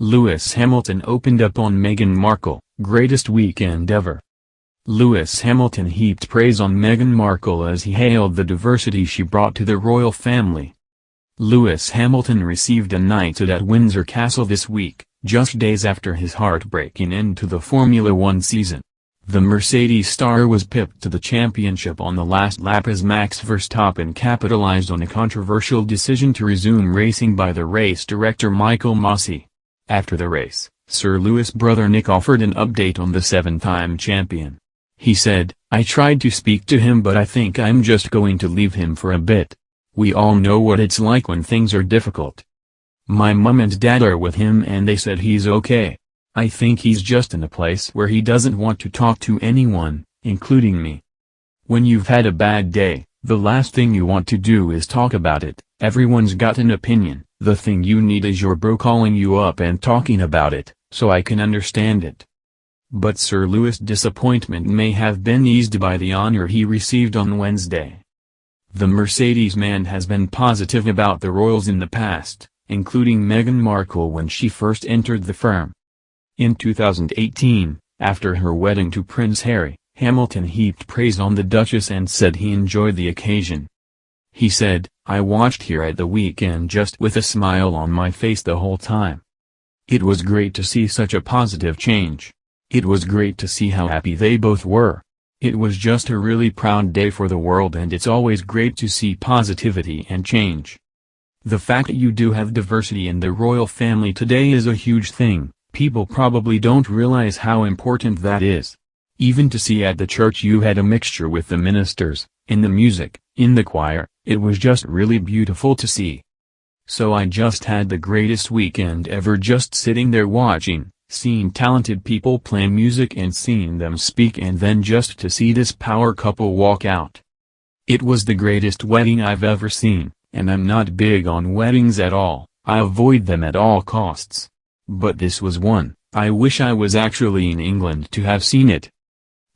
Lewis Hamilton opened up on Meghan Markle, greatest weekend ever. Lewis Hamilton heaped praise on Meghan Markle as he hailed the diversity she brought to the royal family. Lewis Hamilton received a knighthood at Windsor Castle this week, just days after his heartbreaking end to the Formula One season. The Mercedes star was pipped to the championship on the last lap as Max Verstappen capitalized on a controversial decision to resume racing by the race director Michael Masi. After the race, Sir Lewis' brother Nick offered an update on the seven-time champion. He said, "I tried to speak to him but I think I'm just going to leave him for a bit. We all know what it's like when things are difficult. My mum and dad are with him and they said he's okay. I think he's just in a place where he doesn't want to talk to anyone, including me. When you've had a bad day, the last thing you want to do is talk about it. Everyone's got an opinion. The thing you need is your bro calling you up and talking about it, so I can understand it." But Sir Lewis' disappointment may have been eased by the honor he received on Wednesday. The Mercedes man has been positive about the royals in the past, including Meghan Markle when she first entered the firm. In 2018, after her wedding to Prince Harry, Hamilton heaped praise on the Duchess and said he enjoyed the occasion. He said, "I watched here at the weekend just with a smile on my face the whole time. It was great to see such a positive change. It was great to see how happy they both were. It was just a really proud day for the world and it's always great to see positivity and change. The fact that you do have diversity in the royal family today is a huge thing. People probably don't realize how important that is. Even to see at the church you had a mixture with the ministers, in the music, in the choir, it was just really beautiful to see. So I just had the greatest weekend ever just sitting there watching, seeing talented people play music and seeing them speak and then just to see this power couple walk out. It was the greatest wedding I've ever seen, and I'm not big on weddings at all, I avoid them at all costs. But this was one. I wish I was actually in England to have seen it.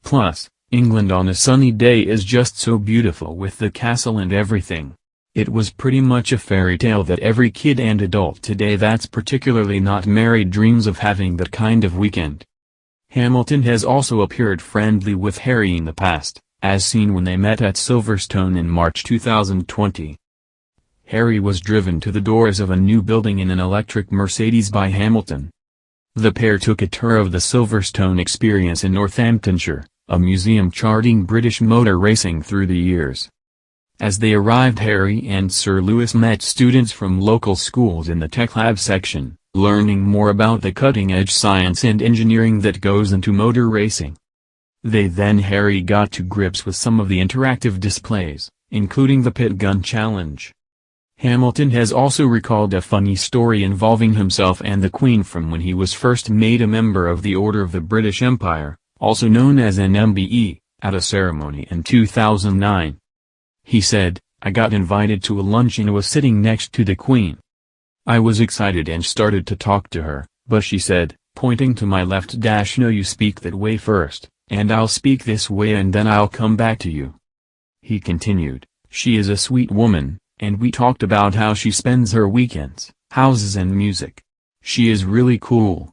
Plus, England on a sunny day is just so beautiful with the castle and everything. It was pretty much a fairy tale that every kid and adult today that's particularly not married dreams of having that kind of weekend." Hamilton has also appeared friendly with Harry in the past, as seen when they met at Silverstone in March 2020. Harry was driven to the doors of a new building in an electric Mercedes by Hamilton. The pair took a tour of the Silverstone experience in Northamptonshire, a museum charting British motor racing through the years. As they arrived, Harry and Sir Lewis met students from local schools in the Tech Lab section, learning more about the cutting-edge science and engineering that goes into motor racing. Harry got to grips with some of the interactive displays, including the pit gun challenge. Hamilton has also recalled a funny story involving himself and the Queen from when he was first made a member of the Order of the British Empire, also known as an MBE, at a ceremony in 2009. He said, "I got invited to a lunch and was sitting next to the Queen. I was excited and started to talk to her, but she said, pointing to my left, "No, you speak that way first, and I'll speak this way and then I'll come back to you." He continued, "She is a sweet woman, and we talked about how she spends her weekends, houses and music. She is really cool."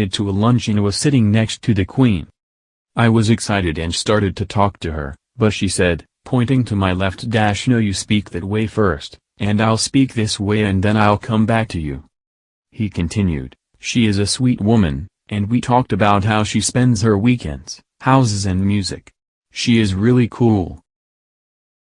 invited to a lunch and was sitting next to the Queen. I was excited and started to talk to her, but she said, pointing to my left, "No, you speak that way first, and I'll speak this way and then I'll come back to you." He continued, "She is a sweet woman, and we talked about how she spends her weekends, houses and music. She is really cool,